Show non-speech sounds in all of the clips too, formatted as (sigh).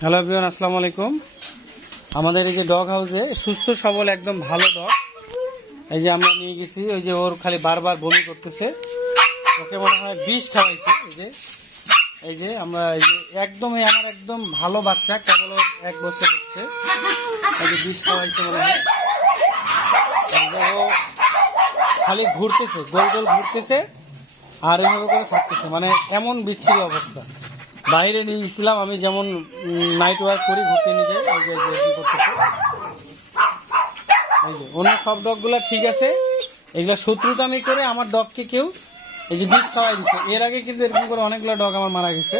Hello everyone, আসসালামু আলাইকুম। আমাদের এই যে ডগ হাউসে সুস্থ, সবল, একদম ভালো ডগ। এই যে আমরা নিয়ে গেছি, ওই যে ওর খালি বারবার বমি করতেছে। ওকে মনে হয় বিষ খাওয়াইছে, এই যে। এই যে আমরা, এই যে একদম এই আমার একদম ভালো বাচ্চা, কেবল এক বছর হচ্ছে। এই যে বিষ খাওয়াইছে মনে হয়। ও খালি ঘুরতেছে, গোল গোল ঘুরতেছে, আর এভাবে করে থাকতেছে। মানে এমন বিচ্ছিরি অবস্থা। বাইরে নিয়ে গেছিলাম, আমি যেমন নাইট ওয়ার্ক করি, ঘুরতে নিয়ে যাই, এই যে অন্য সব ডগগুলো ঠিক আছে, এগুলো শত্রুতামি করে আমার ডগকে কেউ, এই যে বিষ খাওয়াই দিছে। এর আগে কিন্তু এরকম করে অনেকগুলো ডগ আমার মারা গেছে।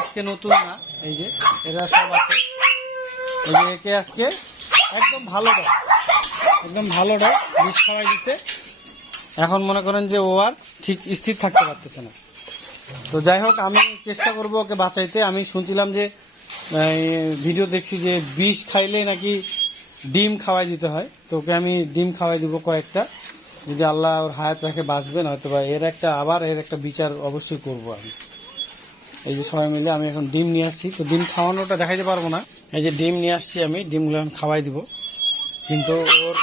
আজকে নতুন না, এই যে, এরা সব আছে। এই যে, একে আজকে একদম ভালো ডগ, একদম ভালো ডগ, বিষ খাওয়াই দিছে। এখন মনে করেন যে ও আর ঠিক, স্থির থাকতে পারতেছে না। তো যাই হোক, আমি চেষ্টা করব ওকে বাঁচাইতে। আমি শুনছিলাম যে ভিডিও দেখছি যে বিষ খাইলে নাকি ডিম খাওয়াই দিতে হয়। তো ওকে আমি ডিম খাওয়াই দিব কয়েকটা। যদি আল্লাহ ওর হায়াত রাখে বাঁচবেন হয়তো বা এর একটা আবার এর একটা বিচার অবশ্যই করব আমি। এই যে সবাই মিলে আমি এখন ডিম নিয়ে আসছি। তো ডিম খাওয়ানোটা দেখাইতে পারব না। এই যে ডিম নিয়ে আসছি আমি, ডিমগুলো এখন খাওয়াই দিব। কিন্তু ওর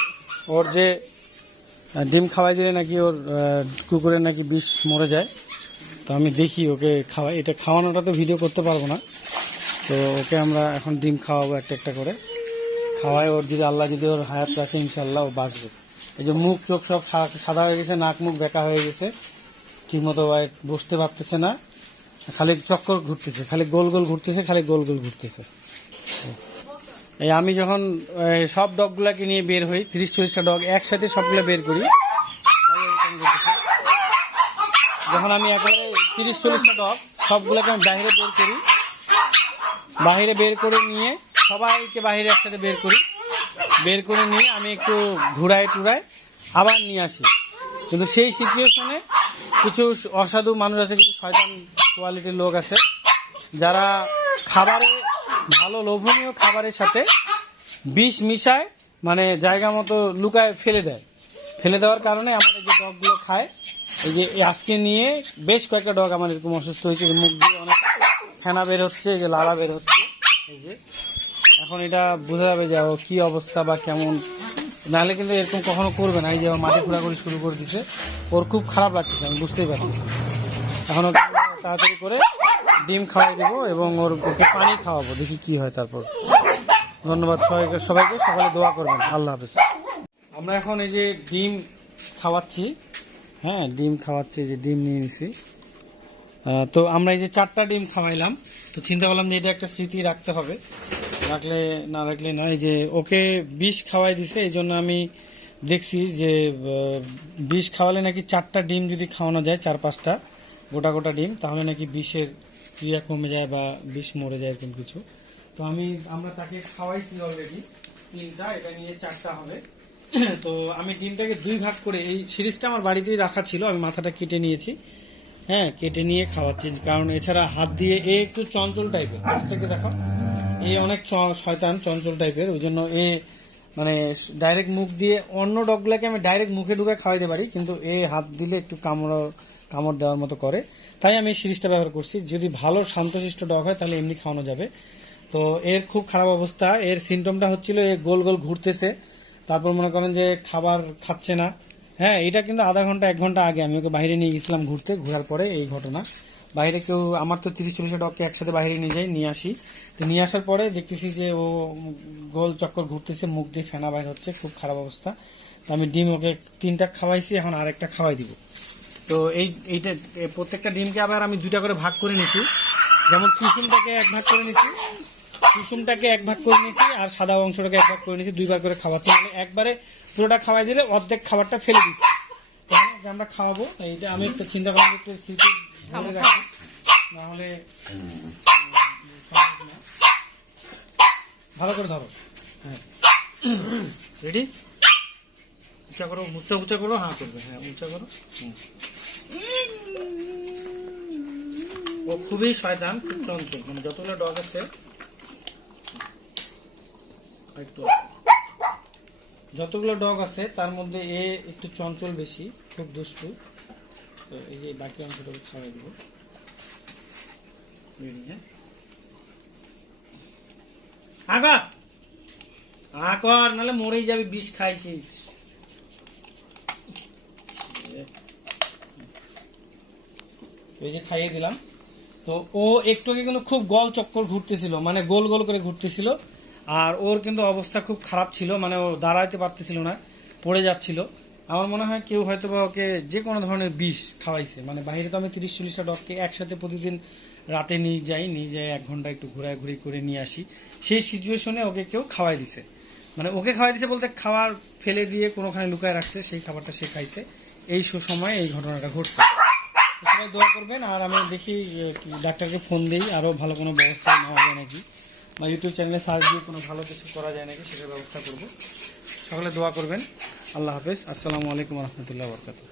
ওর যে ডিম খাওয়াই দিলে নাকি ওর কুকুরের নাকি বিষ মরে যায়। তো আমি দেখি ওকে খাওয়াই এটা খাওয়ানোটা তো ভিডিও করতে পারব না। তো ওকে আমরা এখন ডিম খাওয়াবো একটা একটা করে। খাওয়াই ওর যদি আল্লাহ যদি ওর হায়াত রাখে ইনশাল্লাহ ও বাঁচবে। এই যে মুখ চোখ সব সাদা হয়ে গেছে, নাক মুখ বেঁকা হয়ে গেছে। ঠিক মতো বসতে পারতেছে না। খালি চক্কর ঘুরতেছে, খালি গোল গোল ঘুরতেছে, খালি গোল গোল ঘুরতেছে। এই আমি যখন সব ডগগুলাকে নিয়ে বের হই, তিরিশ চল্লিশটা ডগ একসাথে সবগুলো বের করি। যখন আমি একেবারে তিরিশ চল্লিশটা ডগ সবগুলোকে আমি বাইরে বের করি। বাইরে বের করে নিয়ে সবাইকে বাইরে একসাথে বের করি। বের করে নিয়ে আমি একটু ঘুরাই টুরাই আবার নিয়ে আসি। কিন্তু সেই সিচুয়েশনে কিছু অসাধু মানুষ আছে, কিছু শয়তান কোয়ালিটির লোক আছে, যারা খাবারে, ভালো লোভনীয় খাবারের সাথে বিষ মিশায় মানে জায়গা মতো লুকায় ফেলে দেয়। ফেলে দেওয়ার কারণে আমাদের যে ডগগুলো খায়, এই যে আজকে নিয়ে বেশ কয়েকটা ডগ আমার এরকম অসুস্থ হয়েছে মুখ দিয়ে অনেক ফেনা বের হচ্ছে, এই যে লালা বের হচ্ছে, এই যে। এখন এটা বোঝা যাবে যে কি অবস্থা বা কেমন। নাহলে কিন্তু এরকম কখনো করবে না, এই যে মাটি ঘোরাঘুরি শুরু করে দিছে। ওর খুব খারাপ লাগতেছে, আমি বুঝতেই পারছি এখন ওকে তাড়াতাড়ি করে ডিম খাওয়াই দেবো এবং ওর ওকে পানি খাওয়াবো, দেখি কি হয় তারপর। ধন্যবাদ সবাইকে সবাইকে সকালে দোয়া করবেন। আল্লাহ হাফেজ। আমরা এখন এই যে ডিম খাওয়াচ্ছি। হ্যাঁ ডিম খাওয়াচ্ছি যে ডিম নিয়ে নিছি। তো আমরা এই যে চারটা ডিম খাওয়াইলাম। তো চিন্তা করলাম যে এটা একটা স্মৃতি রাখতে হবে। রাখলে, না রাখলে নয়, যে ওকে বিষ খাওয়াই দিছে, এই জন্য আমি দেখছি যে বিষ খাওয়ালে নাকি চারটা ডিম যদি খাওয়ানো যায়, চার পাঁচটা, গোটা গোটা ডিম, তাহলে নাকি বিষের ক্রিয়া কমে যায় বা বিষ মরে যায় এরকম কিছু। তো আমি, আমরা তাকে খাওয়াইছি অলরেডি তিনটা, এটা নিয়ে চারটা হবে। (coughs) তো আমি ডিমটাকে দুই ভাগ করে এই সিরিজটা আমার বাড়িতেই রাখা ছিল, আমি মাথাটা কেটে নিয়েছি। হ্যাঁ কেটে নিয়ে খাওয়াচ্ছি, কারণ এছাড়া হাত দিয়ে এ একটু চঞ্চল টাইপের। কাছ থেকে দেখো, এ অনেক শয়তান চঞ্চল টাইপের, ওই জন্য এ মানে ডাইরেক্ট মুখ দিয়ে অন্য ডগগুলোকে আমি ডাইরেক্ট মুখে ঢুকে খাওয়াইতে পারি, কিন্তু এ হাত দিলে একটু কামড় কামড় দেওয়ার মতো করে। তাই আমি এই সিরিজটা ব্যবহার করছি। যদি ভালো শান্তশিষ্ট ডগ হয়, তাহলে এমনি খাওয়ানো যাবে। তো এর খুব খারাপ অবস্থা, এর সিমটমটা হচ্ছিল এ গোল গোল ঘুরতেছে। তারপর মনে করেন যে খাবার খাচ্ছে না। হ্যাঁ এটা কিন্তু আধা ঘণ্টা, এক ঘণ্টা আগে আমি ওকে বাইরে নিয়ে গেছিলাম ঘুরতে। ঘোরার পরে এই ঘটনা। বাইরে কেউ, আমার তো তিরিশ চল্লিশ ডগকে একসাথে বাইরে নিয়ে যাই, নিয়ে আসি। তো নিয়ে আসার পরে দেখতেছি যে ও গোল চক্কর ঘুরতেছে, মুখ দিয়ে ফেনা বাইর হচ্ছে, খুব খারাপ অবস্থা। তো আমি ডিম ওকে তিনটা খাওয়াইছি, এখন আরেকটা খাওয়াই দিব। তো এই, এইটা প্রত্যেকটা ডিমকে আবার আমি দুইটা করে ভাগ করে নিছি। যেমন কুসুমটাকে এক ভাগ করে নিছি। কুসুমটাকে এক ভাগ করে নিয়েছি আর সাদা অংশটাকে এক ভাগ করে নিয়েছি দুইবার করে খাওয়াচ্ছি। মানে একবারে পুরোটা খাওয়াই দিলে অর্ধেক খাবারটা ফেলে দিচ্ছি। আমরা খাওয়াবো এইটা আমি একটা চিন্তা যে একটু স্মৃতি নাহলে। ভালো করে ধরো। হ্যাঁ। রেডি উঁচা করো উঁচা উঁচা করো হ্যাঁ করবে হ্যাঁ উঁচা করো। ও খুবই শয়তান, খুব চঞ্চল মানে যতগুলো ডগ আছে একটু যতগুলো ডগ আছে, তার মধ্যে এ একটু চঞ্চল বেশি, খুব দুষ্টু। তো এই যে বাকি অংশটাকে খাওয়াই দিব। নাহলে মরেই যাবে, বিষ খাইছিস। এই যে খাইয়ে দিলাম। তো ও একটু কিন্তু খুব গল চক্কর ঘুরতেছিল মানে গোল গোল করে ঘুরতেছিল। আর ওর কিন্তু অবস্থা খুব খারাপ ছিল মানে ও দাঁড়াইতে পারতেছিল না, পড়ে যাচ্ছিল। আমার মনে হয় কেউ হয়তো বা ওকে যে কোনো ধরনের বিষ খাওয়াইছে। মানে বাইরে তো আমি তিরিশ চল্লিশটা ডগকে একসাথে প্রতিদিন রাতে নিয়ে যাই নিয়ে যাই, এক ঘণ্টা একটু ঘোরাঘুরি করে নিয়ে আসি। সেই সিচুয়েশনে ওকে কেউ খাওয়াই দিছে। মানে ওকে খাওয়াই দিছে বলতে খাবার ফেলে দিয়ে কোনোখানে লুকায় রাখছে, সেই খাবারটা সে খাইছে। এই সময় এই ঘটনাটা ঘটছে। সবাই দোয়া করবেন, আর আমি দেখি ডাক্তারকে ফোন দিই আরও ভালো কোনো ব্যবস্থা নেওয়া যায় নাকি। বা ইউটিউব চ্যানেলে সার্চ দিয়ে কোনো ভালো কিছু করা যায় নাকি সেটার ব্যবস্থা করব। সকলে দোয়া করবেন। আল্লাহ হাফেজ। আসসালামু আলাইকুম রহমতুল্লাহ বরকাত